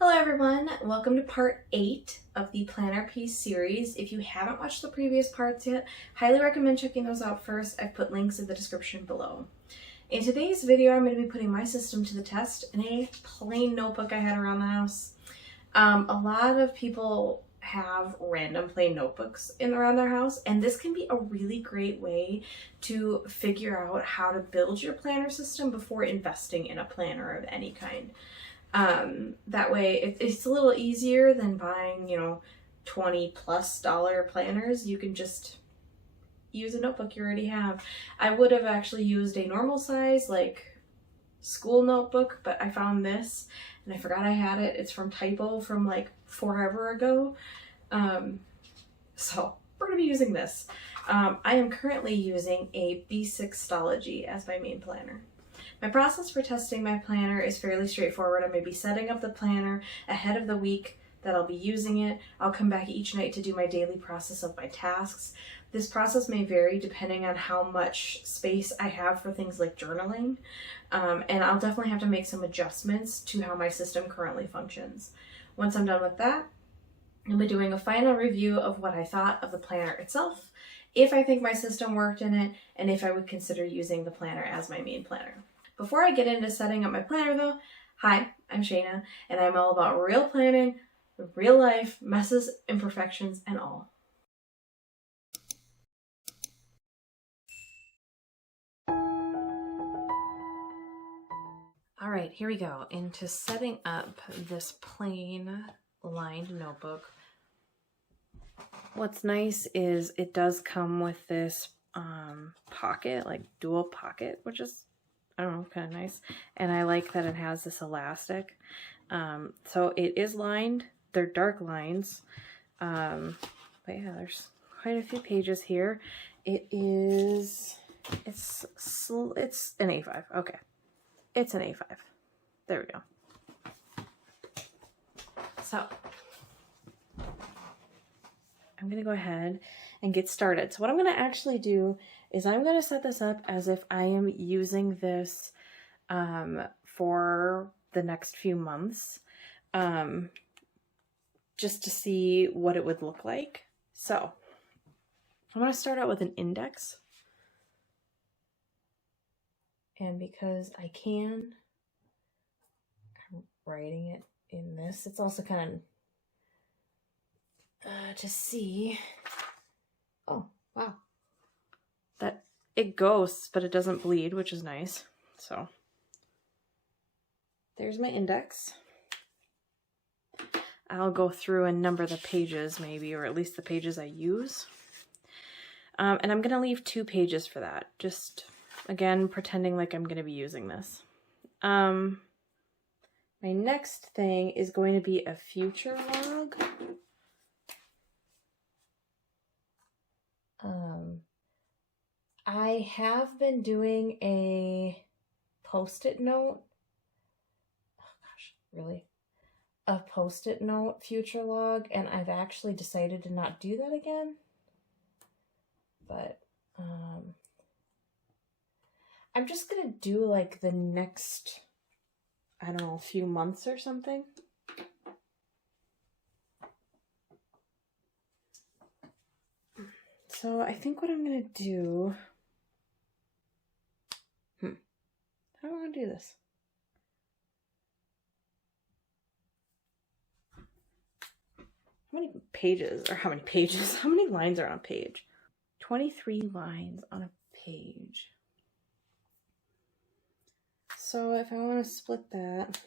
Hello everyone, welcome to part 8 of the Planner Piece series. If you haven't watched the previous parts yet, highly recommend checking those out first. I've put links in the description below. In today's video, I'm going to be putting my system to the test in a plain notebook I had around the house. A lot of people have random plain notebooks around their house, and this can be a really great way to figure out how to build your planner system before investing in a planner of any kind. That way it's a little easier than buying, $20+ planners. You can just use a notebook you already have. I would have actually used a normal size, like school notebook, but I found this and I forgot I had it. It's from Typo from like forever ago. So we're gonna be using this. I am currently using a B6 Stology as my main planner. My process for testing my planner is fairly straightforward. I'm going to be setting up the planner ahead of the week that I'll be using it. I'll come back each night to do my daily process of my tasks. This process may vary depending on how much space I have for things like journaling, and I'll definitely have to make some adjustments to how my system currently functions. Once I'm done with that, I'll be doing a final review of what I thought of the planner itself, if I think my system worked in it, and if I would consider using the planner as my main planner. Before I get into setting up my planner though, hi, I'm Shayna, and I'm all about real planning, real life, messes, imperfections, and all. All right, here we go. Into setting up this plain lined notebook. What's nice is it does come with this pocket, like dual pocket, which is, I don't know, kind of nice. And I like that it has this elastic. So it is lined. They're dark lines. But yeah, there's quite a few pages here. It's an A5. Okay. It's an A5. There we go. So I'm going to go ahead and get started. So what I'm going to actually do is I'm going to set this up as if I am using this for the next few months, just to see what it would look like. So I'm going to start out with an index. And because I can, I'm writing it in this. It's also kind of to see. Oh, wow. That it ghosts, but it doesn't bleed, which is nice. So there's my index. I'll go through and number the pages maybe, or at least the pages I use. And I'm going to leave 2 pages for that. Just, again, pretending like I'm going to be using this. My next thing is going to be a future log. I have been doing a post-it note. Oh gosh, really? A post-it note future log, and I've actually decided to not do that again. But I'm just gonna do like the next, I don't know, few months or something. So I think what I'm gonna do, how do I want to do this? How many pages, or how many pages, how many lines are on a page? 23 lines on a page. So if I want to split that,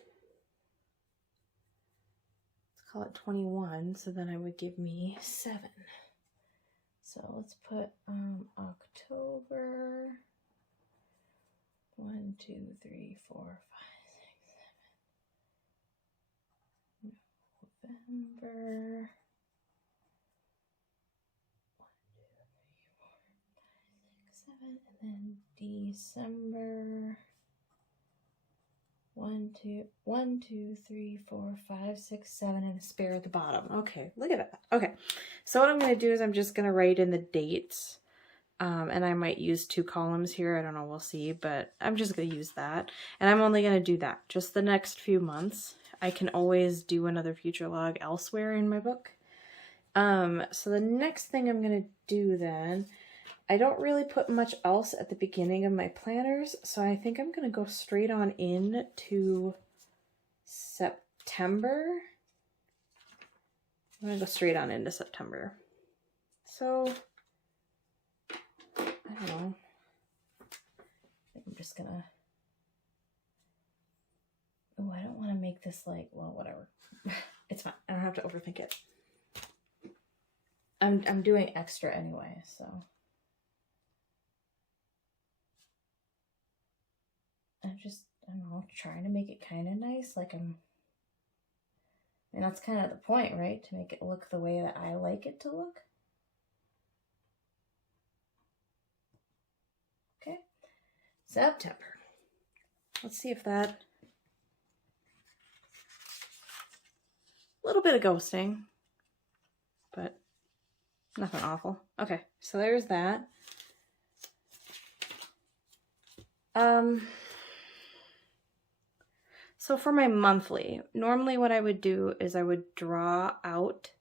let's call it 21, so then it would give me 7. So let's put October, 1, 2, 3, 4, 5, 6, 7. November, 1, 2, 3, 4, 5, 6, 7, and then December, 1, 2, 3, 4, 5, 6, 7, and a spare at the bottom. Okay, look at that. Okay, so what I'm going to do is I'm just going to write in the dates, and I might use 2 columns here. I don't know, we'll see, but I'm just going to use that. And I'm only going to do that just the next few months. I can always do another future log elsewhere in my book. So the next thing I'm going to do then, I don't really put much else at the beginning of my planners, so I think I'm going to go straight on in to September. I'm going to go straight on into September. So, I don't know. I'm just going to... Oh, I don't want to make this like, well, whatever. It's fine. I don't have to overthink it. I'm doing extra anyway, so. I'm just, I don't know, trying to make it kind of nice. Like and that's kind of the point, right? To make it look the way that I like it to look. Okay. September. Let's see if that... A little bit of ghosting, but nothing awful. Okay, so there's that. So for my monthly, normally what I would do is I would draw out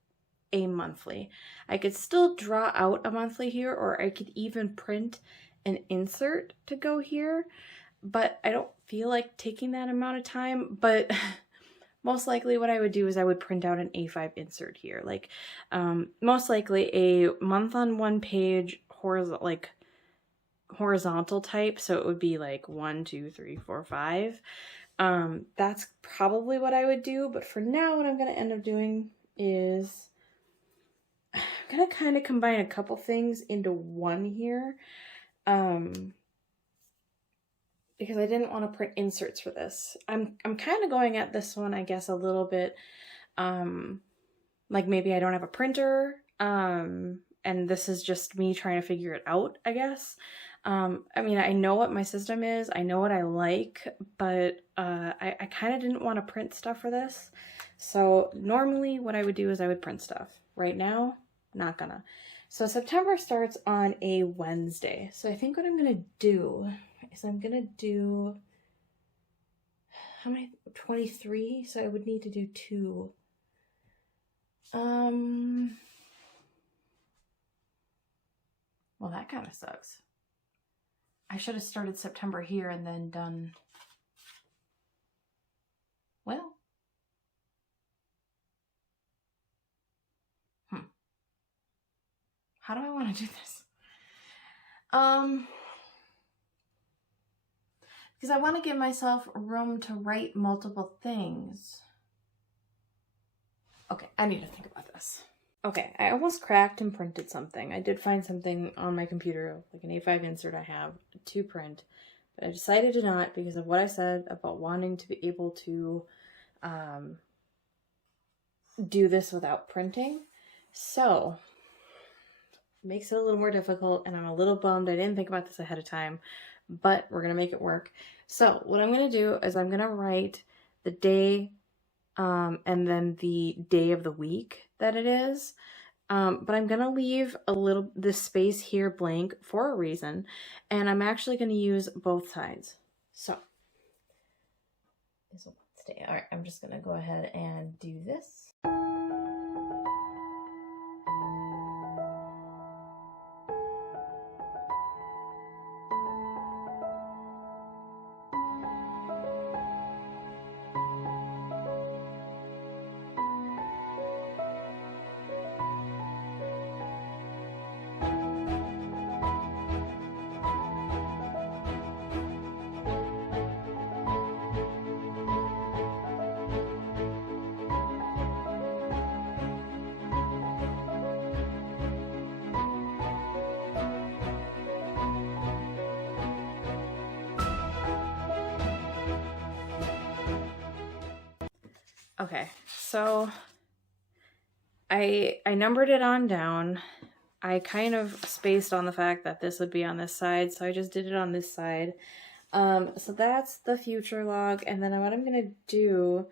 a monthly. I could still draw out a monthly here, or I could even print an insert to go here, but I don't feel like taking that amount of time. But most likely what I would do is I would print out an A5 insert here. Like most likely a month on one page horizontal type. So it would be like 1, 2, 3, 4, 5. That's probably what I would do. But for now, what I'm going to end up doing is I'm going to kind of combine a couple things into one here. Because I didn't want to print inserts for this. I'm kind of going at this one, I guess, a little bit, like maybe I don't have a printer, and this is just me trying to figure it out, I guess. I mean, I know what my system is, I know what I like, but I kind of didn't want to print stuff for this. So normally what I would do is I would print stuff. Right now, not gonna. So September starts on a Wednesday. So I think what I'm gonna do is I'm gonna do, how many, 23? So I would need to do 2. Well, that kind of sucks. I should have started September here and then done, well. How do I want to do this? Because I want to give myself room to write multiple things. Okay, I need to think about this. Okay, I almost cracked and printed something. I did find something on my computer, like an A5 insert I have to print, but I decided to not because of what I said about wanting to be able to do this without printing. So, makes it a little more difficult, and I'm a little bummed I didn't think about this ahead of time, but we're gonna make it work. So what I'm gonna do is I'm gonna write the day and then the day of the week that it is, but I'm gonna leave this space here blank for a reason, and I'm actually gonna use both sides. So is a Wednesday. All right, I'm just gonna go ahead and do this. Okay, so I numbered it on down. I kind of spaced on the fact that this would be on this side, so I just did it on this side. So that's the future log, and then what I'm going to do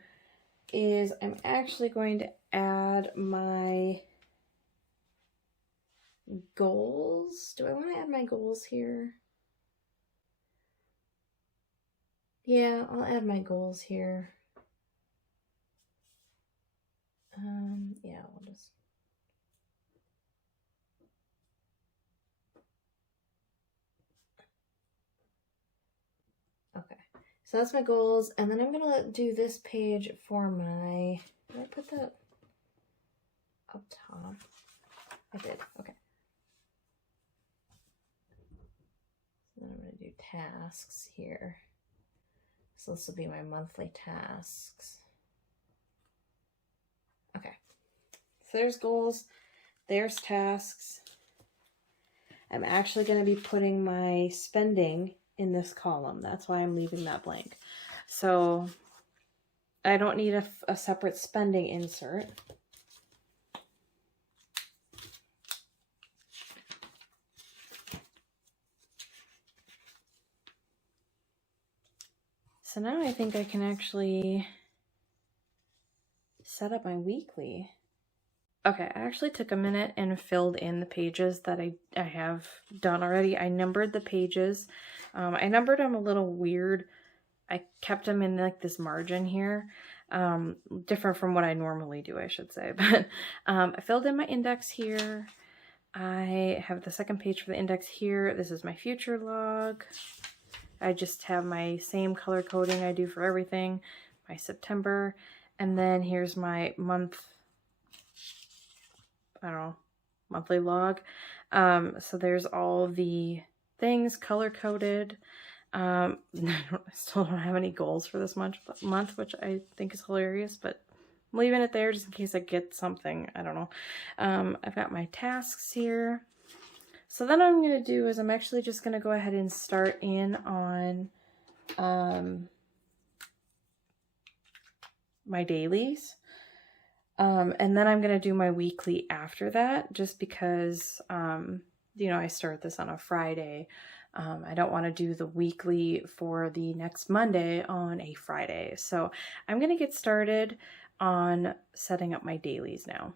is I'm actually going to add my goals. Do I want to add my goals here? Yeah, I'll add my goals here. Yeah, we'll just. Okay, so that's my goals, and then I'm gonna do this page for my. Did I put that up top? I did. Okay. So then I'm gonna do tasks here. So this will be my monthly tasks. Okay. So there's goals. There's tasks. I'm actually going to be putting my spending in this column. That's why I'm leaving that blank. So I don't need a separate spending insert. So now I think I can actually set up my weekly. Okay, I actually took a minute and filled in the pages that I have done already. I numbered the pages. I numbered them a little weird. I kept them in like this margin here. Different from what I normally do, I should say. But I filled in my index here. I have the second page for the index here. This is my future log. I just have my same color coding I do for everything. My September. And then here's my month, I don't know, monthly log. So there's all the things color coded. I still don't have any goals for this month, which I think is hilarious, but I'm leaving it there just in case I get something. I don't know. I've got my tasks here. So then what I'm going to do is I'm actually just going to go ahead and start in on my dailies. And then I'm going to do my weekly after that, just because, you know, I start this on a Friday. I don't want to do the weekly for the next Monday on a Friday. So I'm going to get started on setting up my dailies now.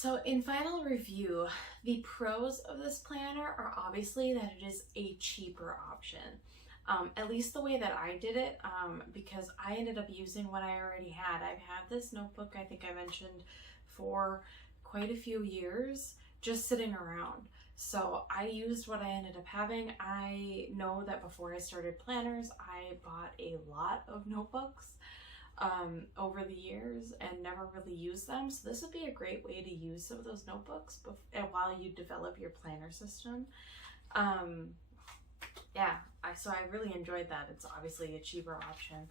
So in final review, the pros of this planner are obviously that it is a cheaper option. At least the way that I did it, because I ended up using what I already had. I've had this notebook, I think I mentioned, for quite a few years, just sitting around. So I used what I ended up having. I know that before I started planners, I bought a lot of notebooks over the years and never really used them. So this would be a great way to use some of those notebooks while you develop your planner system. Yeah, so I really enjoyed that. It's obviously a cheaper option.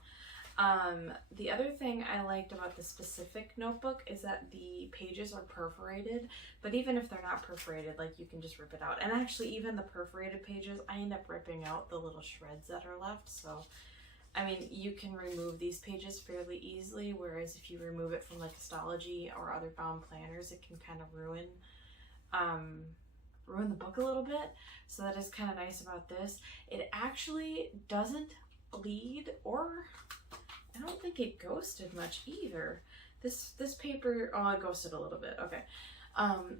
The other thing I liked about the specific notebook is that the pages are perforated, but even if they're not perforated, like, you can just rip it out. And actually, even the perforated pages, I end up ripping out the little shreds that are left. So, I mean, you can remove these pages fairly easily, whereas if you remove it from like Histology or other bound planners, it can kind of ruin the book a little bit. So that is kind of nice about this. It actually doesn't bleed, or I don't think it ghosted much either. This paper, oh, it ghosted a little bit. Okay.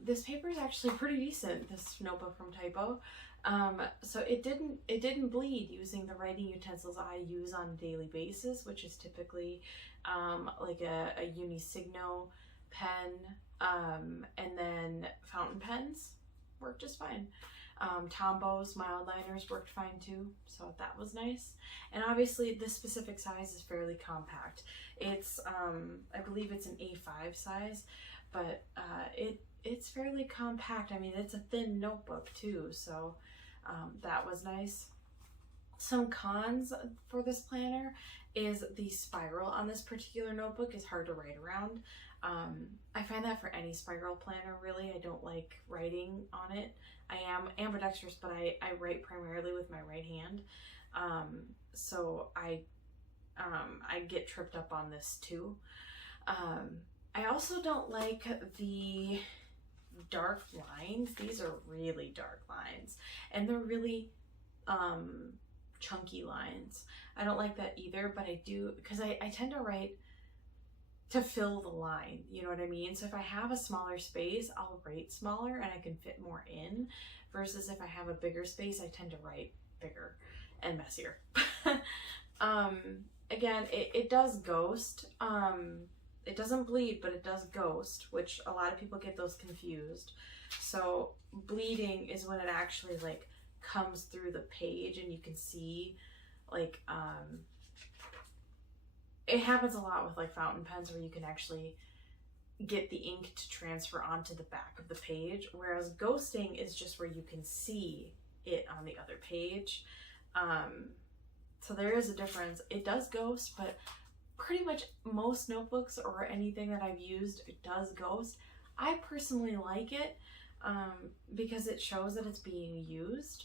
This paper is actually pretty decent, this notebook from Typo. So it didn't bleed using the writing utensils I use on a daily basis, which is typically like a Unisigno pen, and then fountain pens worked just fine. Tombows mild liners worked fine too, so that was nice. And obviously this specific size is fairly compact. It's I believe it's an A5 size, but it's fairly compact. I mean, it's a thin notebook too, so that was nice. Some cons for this planner is the spiral on this particular notebook is hard to write around. I find that for any spiral planner, really. I don't like writing on it. I am ambidextrous, but I write primarily with my right hand. So I get tripped up on this too. I also don't like the dark lines. These are really dark lines, and they're really chunky lines. I don't like that either, but I do, because I tend to write to fill the line, you know what I mean? So if I have a smaller space, I'll write smaller and I can fit more in, versus if I have a bigger space, I tend to write bigger and messier. Again, it does ghost. It doesn't bleed, but it does ghost, which a lot of people get those confused. So bleeding is when it actually like comes through the page and you can see like it happens a lot with like fountain pens, where you can actually get the ink to transfer onto the back of the page, whereas ghosting is just where you can see it on the other page. So there is a difference. It does ghost, but pretty much most notebooks or anything that I've used, it does ghost. I personally like it because it shows that it's being used.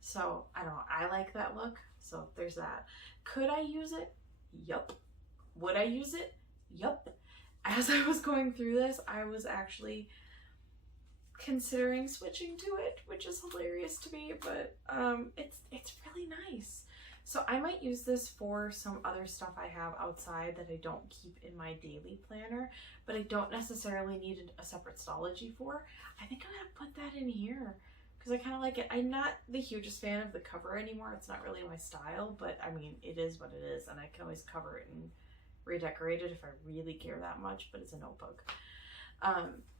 So I don't know, I like that look. So there's that. Could I use it? Yup. Would I use it? Yup. As I was going through this, I was actually considering switching to it, which is hilarious to me, but it's really nice. So I might use this for some other stuff I have outside that I don't keep in my daily planner, but I don't necessarily need a separate Stology for. I think I'm gonna put that in here because I kind of like it. I'm not the hugest fan of the cover anymore. It's not really my style, but I mean, it is what it is, and I can always cover it and redecorate it if I really care that much, but it's a notebook.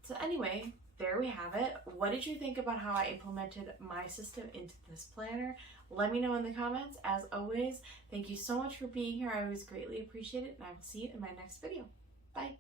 So anyway, there we have it. What did you think about how I implemented my system into this planner? Let me know in the comments. As always, thank you so much for being here. I always greatly appreciate it, and I will see you in my next video. Bye.